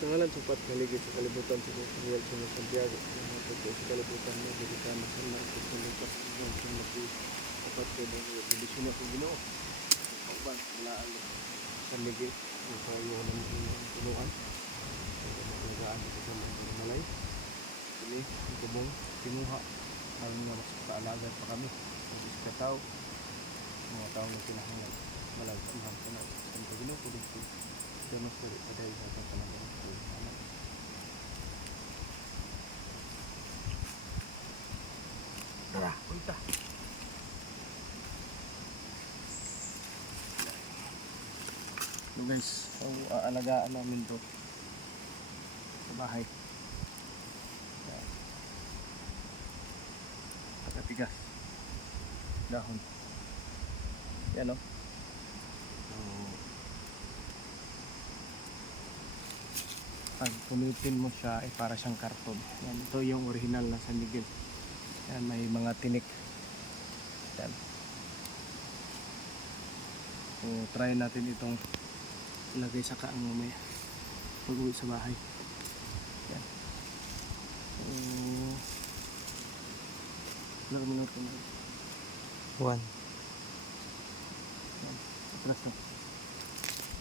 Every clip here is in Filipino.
Sa ngalan sa patkaligid sa kalibutan sa Real sa Santiago, mga pagkakas sa kalibutan mo, hindi ka masanak sa lupas ng pumati dapat ko mo bibisyon ako Ginoo. Kauban wala ang San Miguel ang kayo ng punuan. Ang ito sa mga malay. Ini ito mong pinuha ang mga mas kaalagan pa kami. Ang isa tao, mga tao na kinahanglan malagsamhan sa na ang Ginoo ko dito. Kaya mas dari sa dahil sa panahon ko. Amen. Tara, punta. So guys, so aalagaan namin to sa bahay. Pagkatigas. Dahon. Yan o. Pag pumipin mo siya ay para siyang karton. Yan, ito yung original na San Miguel. Yan, may mga tinik. Yan. So try natin itong ilagay sa kaang mamaya pag uwi sa bahay. Yan. So ilang minuto na? 1. Yan. Atras na.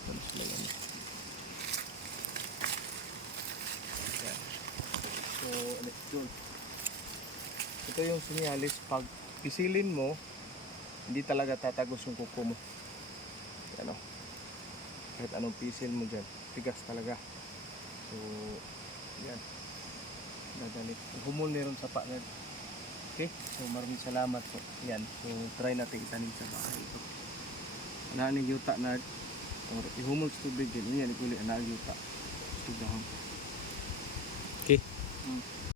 Atras na yan. So, let's go. Ito yung sinyalis. Pag pisilin mo, hindi talaga tatagos yung kuko mo. Yan o. Kahit anong pisil mo dyan, tigas talaga. So, yan. Dadali. Humul meron sa paagad. Okay? So, maraming salamat po. Yan. So, try natin itanim sa bahay ito. Anaan yung yuta na or ihumul sa tubig din. Yan, ikuli. Anaan yung yuta. Tugahang. Okay.